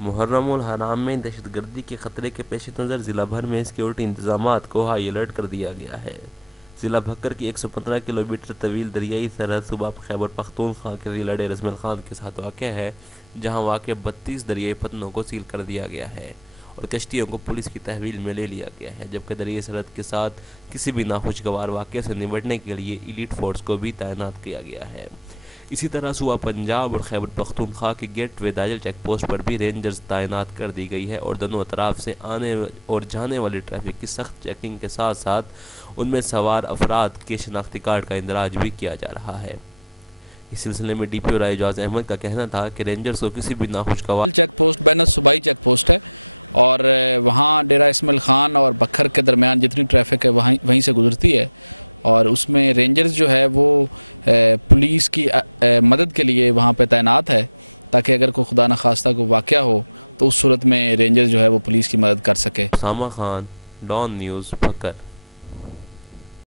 محرم الحرام میں دہشت گردی کے خطرے کے پیش نظر ضلع بھر میں سیکیورٹی انتظامات کو ہائی الرٹ کر دیا گیا ہے۔ ضلع بھکر کی 115 کلومیٹر طویل دریائی سرحد صوبہ خیبر پختونخوا کے ضلع ڈیر اسماعیل خان کے ساتھ واقع ہے، جہاں واقع 32 دریائی پٹنوں کو سیل کر دیا گیا ہے اور کشتیوں کو پولیس کی تحویل میں لے لیا گیا ہے، جبکہ دریائی سرحد کے ساتھ کسی بھی ناخوشگوار واقعے سے نمٹنے کے لیے ایلیٹ فورس کو بھی تعینات کیا گیا ہے۔ اسی طرح صوبہ پنجاب اور خیبر پختونخوا کے گیٹ وے داجل چیک پوسٹ پر بھی رینجرز تعینات کر دی گئی ہے اور دونوں اطراف سے آنے اور جانے والی ٹریفک کی سخت چیکنگ کے ساتھ ساتھ ان میں سوار افراد کے شناختی کارڈ کا اندراج بھی کیا جا رہا ہے۔ اس سلسلے میں ڈی پی او رائے جواز احمد کا کہنا تھا کہ رینجرز کو کسی بھی ناخوشگوار چیک پوسٹ بین صوبائی چیک پوسٹ ہے اور وہاں ڈیرہ اسماعیل خان اور بکھر کے درمیان جتنی ٹریفک ہے وہیں سے گزرتی ہے، اور اس میں رینجرز جو ہے وہ پولیس کی مدد کے لیے وہاں پہ تعینات ہے، تاکہ اگر کوئی خدا نخواستہ کوئی واقعہ ہو تو اس صورت میں رینجرز جو ہے وہ پولیس کی مدد کر سکے۔ Osama Khan, Dawn News, Bhakkar.